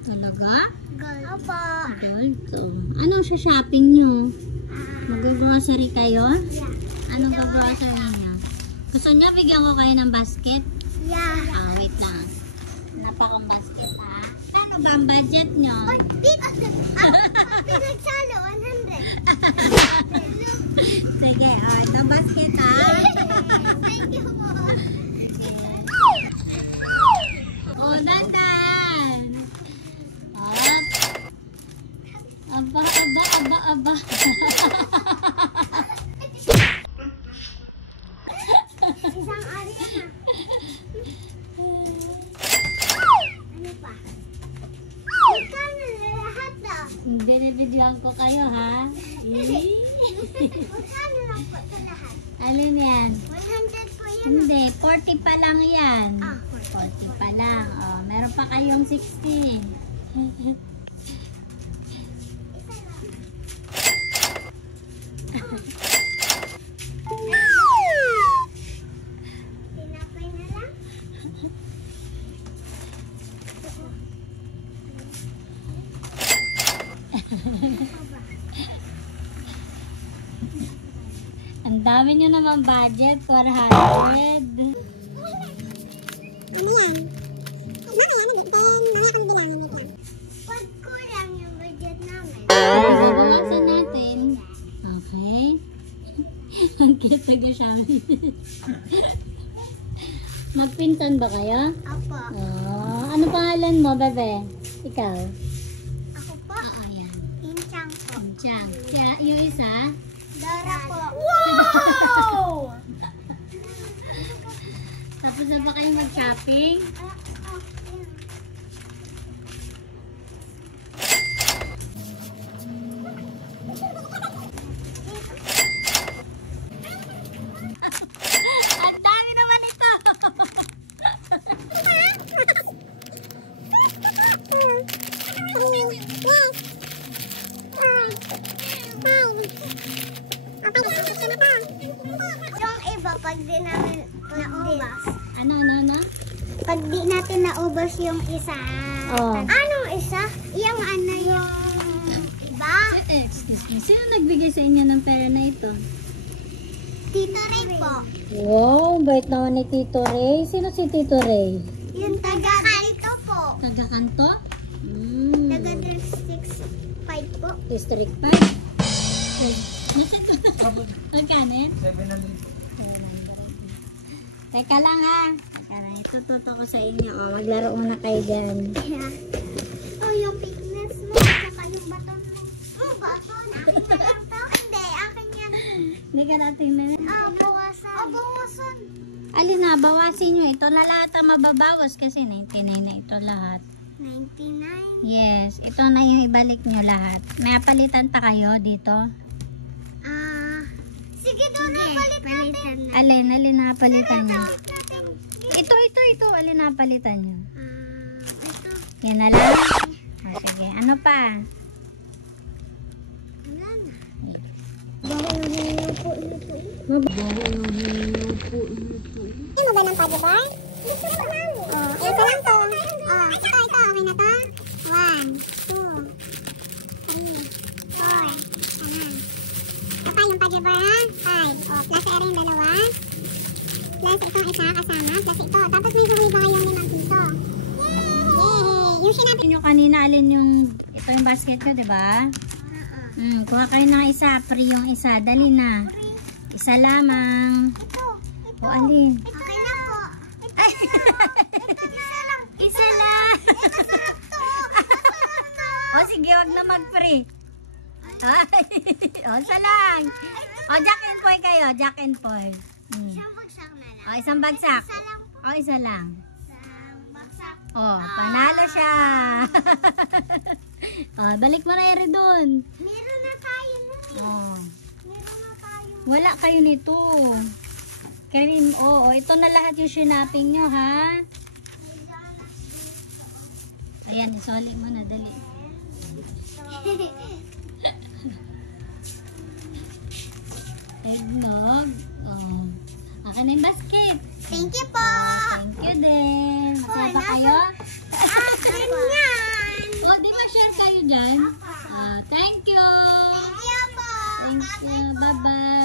Talaga? Gold. Opo. Gold. So, anong sa shopping nyo? Mag-grocery kayo? Yeah. Anong ka-grocery nyo? Gusto nyo bigyan ko kayo ng basket? Yeah. Ah, wait lang. Hanap akong basket ha. Ano ba ang budget nyo? Pinagsalo, 100. Sige, ito basket ha. Thank you po. Dandan. Aba. Isang area na. Ano pa? Magkano na lahat daw? Binibidyoan ko kayo ha. Magkano lang po ito lahat? Alin yan? 100 po yan. Hindi, 40 pa lang yan. 40 pa 40. lang. Oh, meron pa kayong 60. Tinapay na lang. Ang dami nyo naman budget, 400. Ano yan? Pag kulang yung budget namin. Babawasan natin. Okay. Ang cute nag-shopping. Magpinsan ba kayo? Opo. Oh, ano pangalan mo, bebe? Ikaw? Ako po. Ayan. Inchang po. Chang. Siya, yung isa? Dora po. Wow! Tapos na ba kayo mag-shopping? Ang dami naman ito! Yung iba, pag di namin naubos. Ano? Pag di natin naubos yung isa. Oh. Anong isa? Yung ano yung iba? Excuse me. Sino nagbigay sa inyo ng pera na ito? Tito Ray po. Wow, bait naman ni Tito Ray. Sino si Tito Ray? Yung taga dito po. Taga-kanto? Taga District 5 po. District 5. Magkano yan? 700. Teka lang ha. Teka lang. Itututo ko sa inyo. O, maglaro muna kayo dyan. Oh, yung fitness mo. Saka yung baton mo. Baton? Akin na lang to? Hindi, akin yan. Hindi ka natin na. Bawasan. Bawasan. Alin na, bawasin nyo. Ito na lahat ang mababawas kasi 99 na ito lahat. 99. Yes, ito na yung ibalik nyo lahat. May palitan pa kayo dito? Sige doon na palitan. Alin na palitan nyo? Natin. Ito. Alin na palitan nyo? Ito. Yan na lang? O, sige. Ano pa? Wala na. Ano ba ng pagbabar? Gusto na ba? Oh, ito lang to. Oh, ito. Okay na to? 1, 2, 3, 4. Ayan. Ito pa yung pagbabar ha? 5. Oh, plus ero yung dalawa. Plus itong isa kasama. Plus ito. Tapos may suwi ba kayong 5 piso? Yay! Yung sinabi Nyo kanina alin yung ito yung basket ko, di ba? Kuha kayo ng isa, free yung isa. Dali na. Isa lamang. ito. O alin? Okay na po. Ay! Ito isa lang. Isa lang. Masarap to. Masarap to. O sige, wag na mag-free. Ay! O, isa lang. O, Jack and Poy kayo. Jack and Poy. Isang bagsak na lang. O, isang bagsak. Isa lang po. O, isa lang. Isang bagsak. O, panalo siya. O, balik mo na eri dun. Meron na tayo nun eh. O, Meron na tayo. wala kayo nito. Karim, o, ito na lahat yung shinaping nyo, ha? Ayan, isoli mo na, dali. Eggnog. Oh. Akin na yung basket. Thank you po. Thank you din. Masaya ba kayo? Akin yan. Bye-bye.